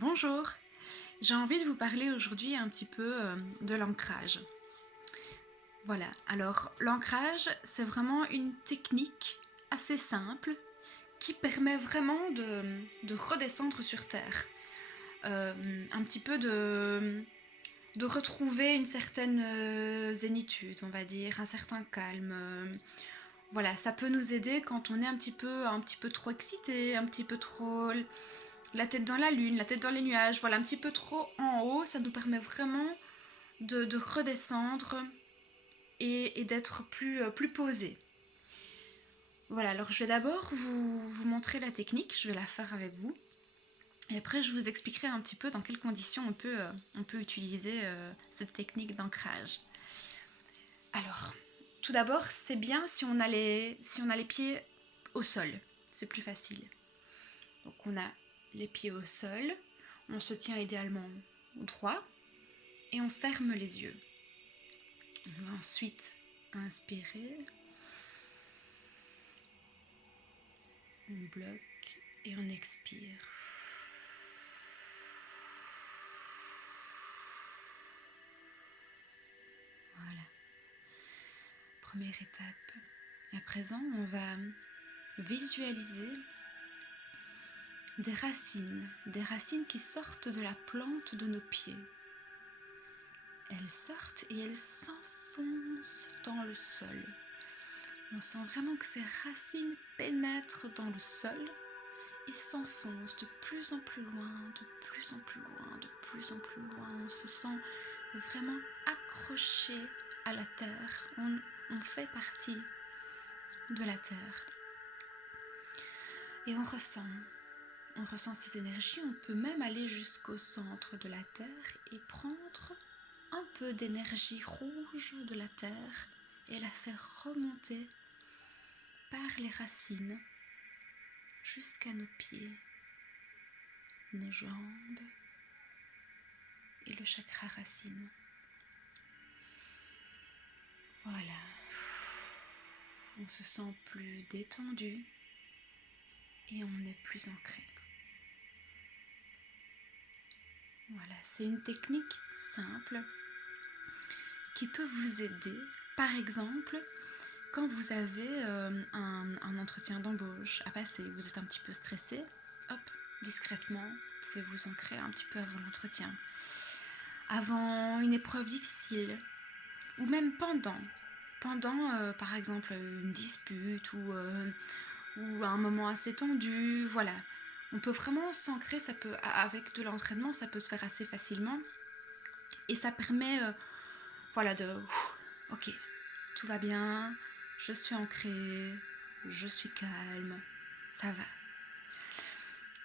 Bonjour, j'ai envie de vous parler aujourd'hui un petit peu de l'ancrage. Voilà, alors l'ancrage, c'est vraiment une technique assez simple qui permet vraiment de redescendre sur Terre. Un petit peu de retrouver une certaine zénitude, on va dire, un certain calme. Voilà, ça peut nous aider quand on est un petit peu trop excité, un petit peu trop la tête dans la lune, la tête dans les nuages, voilà, un petit peu trop en haut, ça nous permet vraiment de redescendre et d'être plus posé. Voilà, alors je vais d'abord vous montrer la technique, je vais la faire avec vous. Et après, je vous expliquerai un petit peu dans quelles conditions on peut utiliser cette technique d'ancrage. Alors, tout d'abord, c'est bien si on a les pieds au sol, c'est plus facile. Donc on a les pieds au sol, on se tient idéalement droit et on ferme les yeux. On va ensuite inspirer, on bloque et on expire. Voilà. Première étape. À présent, on va visualiser des racines qui sortent de la plante de nos pieds. Elles sortent et elles s'enfoncent dans le sol. On sent vraiment que ces racines pénètrent dans le sol et s'enfoncent de plus en plus loin, de plus en plus loin, de plus en plus loin. On se sent vraiment accroché à la terre. On fait partie de la terre. Et on ressent ces énergies. On peut même aller jusqu'au centre de la terre et prendre un peu d'énergie rouge de la terre et la faire remonter par les racines jusqu'à nos pieds, nos jambes et le chakra racine. Voilà. On se sent plus détendu et on est plus ancré. Voilà, c'est une technique simple qui peut vous aider, par exemple, quand vous avez un entretien d'embauche à passer, vous êtes un petit peu stressé, hop, discrètement, vous pouvez vous ancrer un petit peu avant l'entretien, avant une épreuve difficile, ou même pendant par exemple une dispute ou un moment assez tendu, voilà. On peut vraiment s'ancrer, ça peut, avec de l'entraînement, ça peut se faire assez facilement. Et ça permet voilà, ok, tout va bien, je suis ancrée, je suis calme, ça va.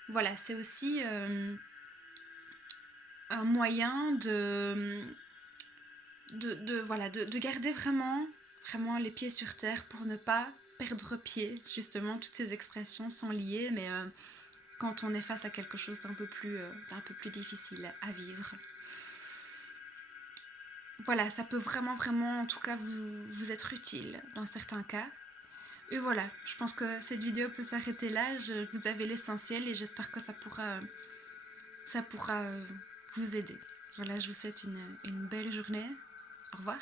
Voilà, c'est aussi un moyen de garder vraiment les pieds sur terre pour ne pas perdre pied. Justement, toutes ces expressions sont liées, mais quand on est face à quelque chose d'un peu plus difficile à vivre. Voilà, ça peut vraiment, en tout cas, vous être utile dans certains cas. Et voilà, je pense que cette vidéo peut s'arrêter là. Vous avez l'essentiel et j'espère que ça pourra vous aider. Voilà, je vous souhaite une belle journée. Au revoir.